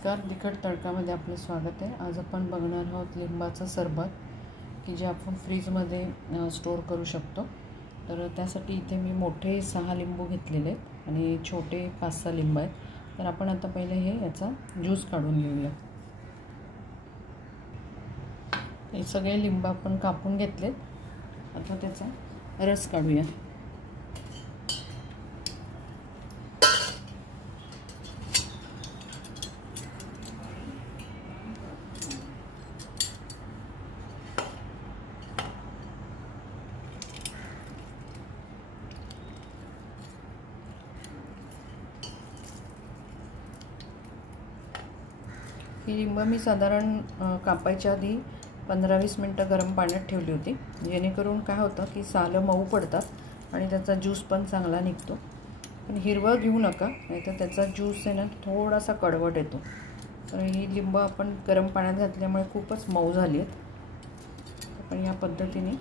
नमस्कार, तिखट तडकामध्ये आपले स्वागत आहे। आज आपण बघणार आहोत लिंबाचं सरबत की जे आपण फ्रीजमध्ये स्टोर करू शकतो। तर त्यासाठी इथे मी मोठे 6 लिंबू घेतलेले आहेत आणि छोटे 5-6 लिंब आहेत। तर आपण आता पहिले याचा ज्यूस काढून घेऊया। हे सगळे लिंब आपण कापून घेतलेत, आता त्याचा रस काढूया। ही लिंब मी साधारण कापायच्या आधी 15-20 मिनिटं गरम पाण्यात ठेवली होती, जेणेकरून काय होतं की सालं मऊ पडतात आणि त्याचा ज्यूस पण चांगला निघतो। पण हिरवं घेऊ नका, नाहीतर त्याचा ज्यूस आहे ना थोडासा कडवट येतो। तर ही लिंब आपण गरम पाण्यात घातल्यामुळे खूपच मऊ झाली आहेत। आपण या पद्धतीने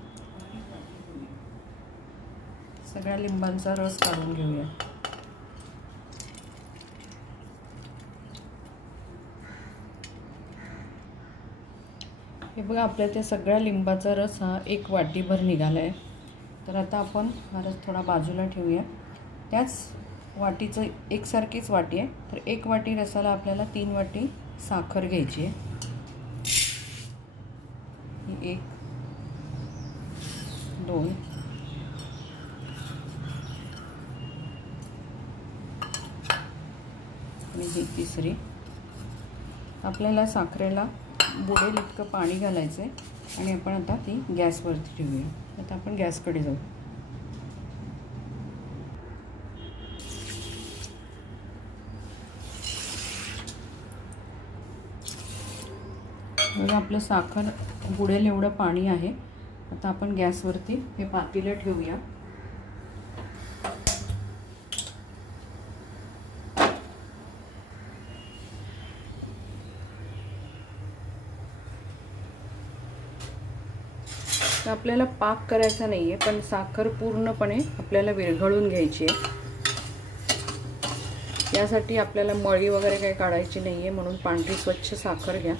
सगळ्या लिंबांचा रस काढून घेऊया। हे बघा, आपल्या त्या सगळ्या लिंबाचा रस हा 1 वाटीभर निघाला आहे। तर आता आपण हा रस थोडा बाजूला ठेवूया। त्याच वाटीचं एकसारखीच वाटी आहे, तर 1 वाटी रसाला आपल्याला 3 वाटी साखर घ्यायची आहे। 1 2 आणि ही तिसरी। आपल्याला साखरेला बुडेल इतकं पाणी घालायचं आहे आणि आपण आता ती गॅसवरती ठेवूया। आता आपण गॅसकडे जाऊ। बघा, आपलं साखर बुडेल एवढं पाणी आहे। आता आपण गॅसवरती हे पातेलं ठेवूया। आपल्याला पाक करायचा नाहीये, पण साखर पूर्णपणे आपल्याला विरघळून घ्यायची आहे। यासाठी आपल्याला मळी वगैरे काही काढायची नाहीये, म्हणून पांढरी स्वच्छ साखर घ्या।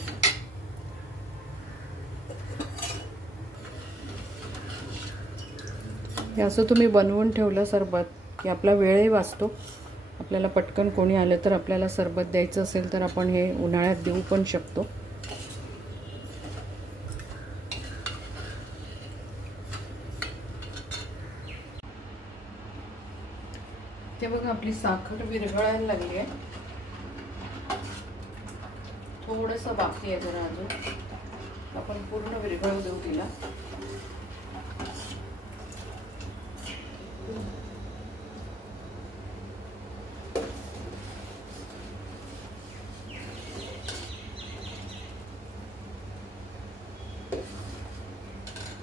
हे असं तुम्ही बनवून ठेवलं सरबत की आपला वेळही वाचतो। आपल्याला पटकन कोणी आलं तर आपल्याला सरबत द्यायचं असेल तर आपण हे उन्हाळ्यात देऊ पण शकतो। ते बघा, आपली साखर विरघळायला लागली आहे। थोडंसं बाकी आहे जरा अजून, आपण पूर्ण विरघळू देऊ तिला।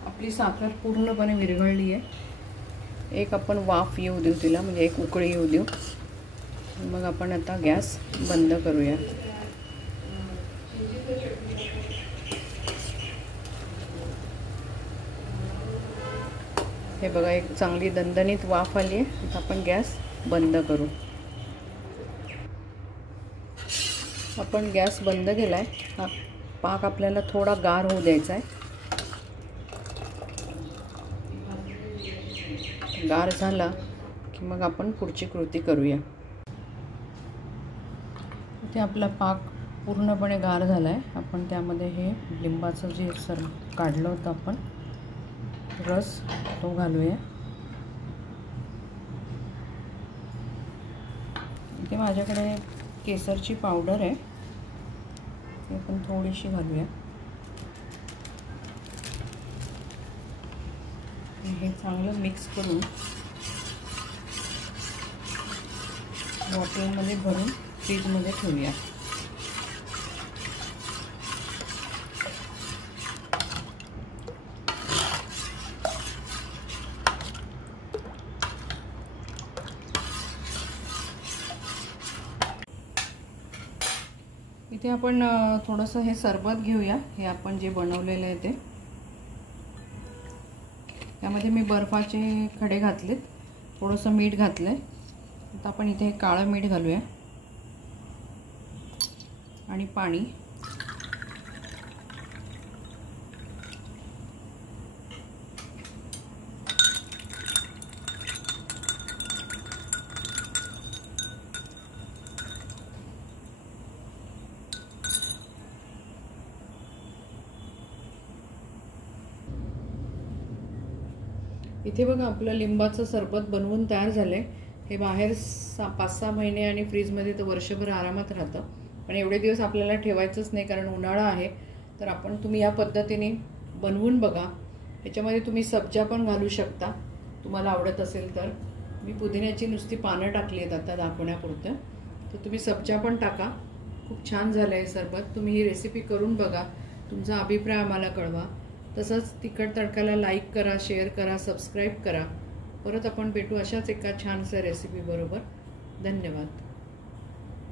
आपली साखर पूर्णपणे विरघळली आहे। एक आपण वाफ येऊ देऊ तिला, म्हणजे एक उकळी येऊ देऊ। मग आपण आता गॅस बंद करूया। हे बघा, एक चांगली दणदणीत वाफ आली आहे। आता आपण गॅस बंद करू। आपण गॅस बंद केलाय। हा पाक आपल्याला थोडा गार होऊ द्यायचा आहे। गार झाला की मग आपण पुढची कृती करूया। इथे आपला पाक पूर्णपणे गार झाला आहे। आपण त्यामध्ये हे लिंबाचं जे काढलं होतं आपण रस, तो घालूया। इथे माझ्याकडे केसरची पावडर आहे, ती आपण थोडीशी घालूया। हे चांगलं मिक्स करून बॉटलमध्ये भरून फ्रीजमध्ये ठेवूया। इथे आपण थोडंसं हे सरबत घेऊया। हे आपण जे बनवलेलं आहे ते, त्यामध्ये मी बर्फाचे खडे घातलेत, थोडंसं मीठ घातलंय। आता आपण इथे काळं मीठ घालूया आणि पाणी. इथे बघा आपलं लिंबाचं सरबत बनवून तयार झालंय. हे बाहेर 5-6 महिने आणि फ्रीजमध्ये तर वर्षभर आरामात राहतं. पण एवढे दिवस आपल्याला ठेवायचंच नाही कारण उन्हाळा आहे. तर तुम्ही या पद्धतीने बनवून बघा. याच्यामध्ये तुम्ही सब्जा पण घालू शकता तुम्हाला आवडत असेल तर. मी पुदिन्याची नुसती पानं टाकली आहेत आता दाखवण्यापुरतं. तर तुम्ही सब्जा पण टाका. खूप छान झालं आहे सरबत. तुम्ही ही रेसिपी करून बघा. तुमचा अभिप्राय आम्हाला कळवा. तसंच तिखट तडकाला लाईक करा, शेअर करा, सबस्क्राईब करा. परत आपण भेटू अशाच एका छानशा रेसिपी बरोबर. धन्यवाद.